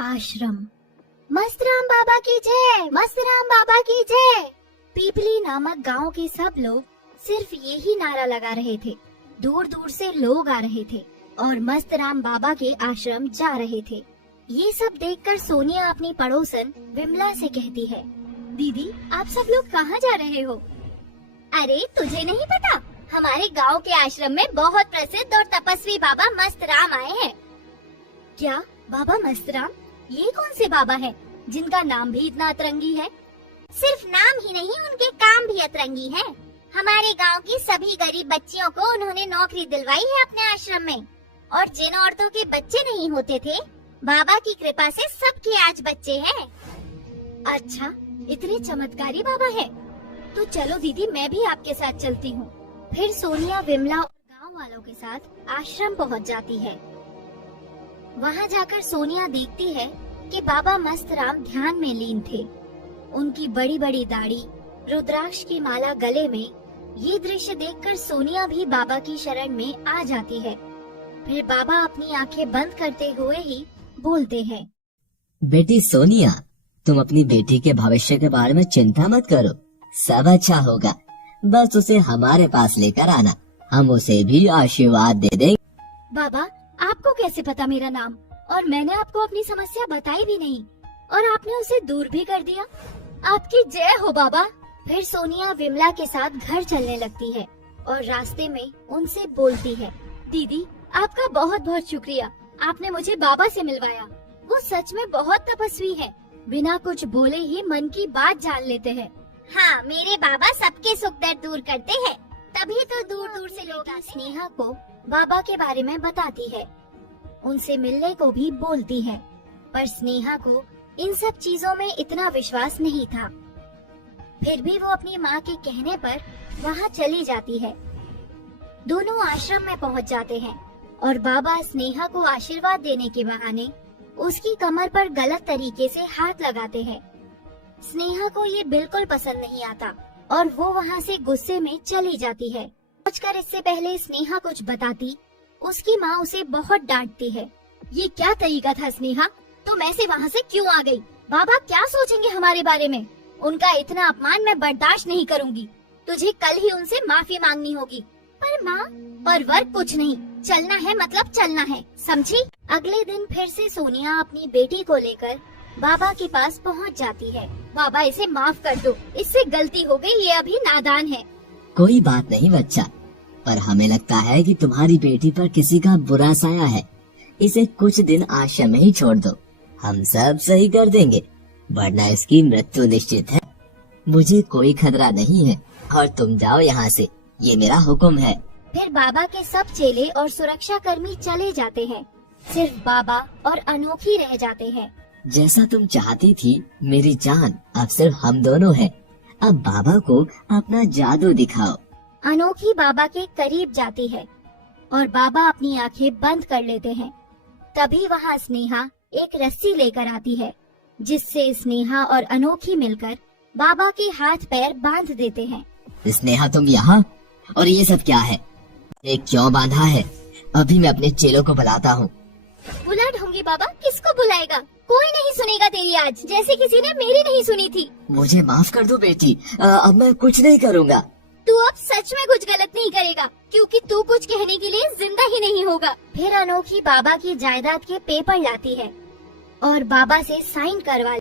आश्रम। मस्तराम बाबा की जय, मस्तराम बाबा की जय। पीपली नामक गांव के सब लोग सिर्फ यही नारा लगा रहे थे। दूर दूर से लोग आ रहे थे और मस्तराम बाबा के आश्रम जा रहे थे। ये सब देखकर सोनिया अपनी पड़ोसन विमला से कहती है, दीदी आप सब लोग कहाँ जा रहे हो? अरे तुझे नहीं पता, हमारे गांव के आश्रम में बहुत प्रसिद्ध और तपस्वी बाबा मस्तराम आए हैं। क्या बाबा मस्तराम? ये कौन से बाबा हैं जिनका नाम भी इतना अतरंगी है? सिर्फ नाम ही नहीं, उनके काम भी अतरंगी हैं। हमारे गांव की सभी गरीब बच्चियों को उन्होंने नौकरी दिलवाई है अपने आश्रम में, और जिन औरतों के बच्चे नहीं होते थे, बाबा की कृपा से सबके आज बच्चे हैं। अच्छा, इतने चमत्कारी बाबा हैं। तो चलो दीदी, मैं भी आपके साथ चलती हूँ। फिर सोनिया विमला और गांव वालों के साथ आश्रम पहुँच जाती है। वहाँ जाकर सोनिया देखती है कि बाबा मस्तराम ध्यान में लीन थे। उनकी बड़ी बड़ी दाढ़ी, रुद्राक्ष की माला गले में। ये दृश्य देखकर सोनिया भी बाबा की शरण में आ जाती है। फिर बाबा अपनी आंखें बंद करते हुए ही बोलते हैं, बेटी सोनिया, तुम अपनी बेटी के भविष्य के बारे में चिंता मत करो, सब अच्छा होगा। बस उसे हमारे पास लेकर आना, हम उसे भी आशीर्वाद दे देंगे। बाबा, आपको कैसे पता मेरा नाम? और मैंने आपको अपनी समस्या बताई भी नहीं, और आपने उसे दूर भी कर दिया। आपकी जय हो बाबा। फिर सोनिया विमला के साथ घर चलने लगती है और रास्ते में उनसे बोलती है, दीदी आपका बहुत बहुत शुक्रिया, आपने मुझे बाबा से मिलवाया। वो सच में बहुत तपस्वी है, बिना कुछ बोले ही मन की बात जान लेते हैं। हाँ, मेरे बाबा सबके सुख दर्द दूर करते हैं, तभी तो दूर दूर से लोग स्नेहा को बाबा के बारे में बताती है। उनसे मिलने को भी बोलती है, पर स्नेहा को इन सब चीजों में इतना विश्वास नहीं था। फिर भी वो अपनी माँ के कहने पर वहाँ चली जाती है। दोनों आश्रम में पहुँच जाते हैं और बाबा स्नेहा को आशीर्वाद देने के बहाने उसकी कमर पर गलत तरीके से हाथ लगाते हैं। स्नेहा को ये बिल्कुल पसंद नहीं आता और वो वहाँ से गुस्से में चली जाती है। सोचकर इससे पहले स्नेहा कुछ बताती, उसकी माँ उसे बहुत डांटती है। ये क्या तरीका था स्नेहा, तुम ऐसे वहाँ से क्यों आ गई? बाबा क्या सोचेंगे हमारे बारे में? उनका इतना अपमान मैं बर्दाश्त नहीं करूँगी। तुझे कल ही उनसे माफी मांगनी होगी। पर माँ, पर वर्क कुछ नहीं, चलना है मतलब चलना है, समझी? अगले दिन फिर से सोनिया अपनी बेटी को लेकर बाबा के पास पहुँच जाती है। बाबा इसे माफ कर दो, इससे गलती हो गई, ये अभी नादान है। कोई बात नहीं बच्चा, पर हमें लगता है कि तुम्हारी बेटी पर किसी का बुरा साया है। इसे कुछ दिन आश्रम में ही छोड़ दो, हम सब सही कर देंगे, वरना इसकी मृत्यु निश्चित है। मुझे कोई खतरा नहीं है और तुम जाओ यहाँ से, ये मेरा हुक्म है। फिर बाबा के सब चेले और सुरक्षा कर्मी चले जाते हैं, सिर्फ बाबा और अनोखी रह जाते हैं। जैसा तुम चाहती थी मेरी जान, अब सिर्फ हम दोनों हैं। अब बाबा को अपना जादू दिखाओ। अनोखी बाबा के करीब जाती है और बाबा अपनी आंखें बंद कर लेते हैं। तभी वहाँ स्नेहा एक रस्सी लेकर आती है, जिससे स्नेहा और अनोखी मिलकर बाबा के हाथ पैर बांध देते हैं। स्नेहा तुम यहाँ? और ये सब क्या है? ये क्यों बांधा है? अभी मैं अपने चेलों को बुलाता हूँ। बुला ढूंगी बाबा, किसको बुलाएगा? कोई नहीं सुनेगा तेरी आज, जैसे किसी ने मेरी नहीं सुनी थी। मुझे माफ कर दो बेटी, अब मैं कुछ नहीं करूँगा। तू अब सच में कुछ गलत नहीं करेगा, क्योंकि तू कुछ कहने के लिए जिंदा ही नहीं होगा। फिर अनोखी बाबा की जायदाद के पेपर लाती है और बाबा से साइन करवा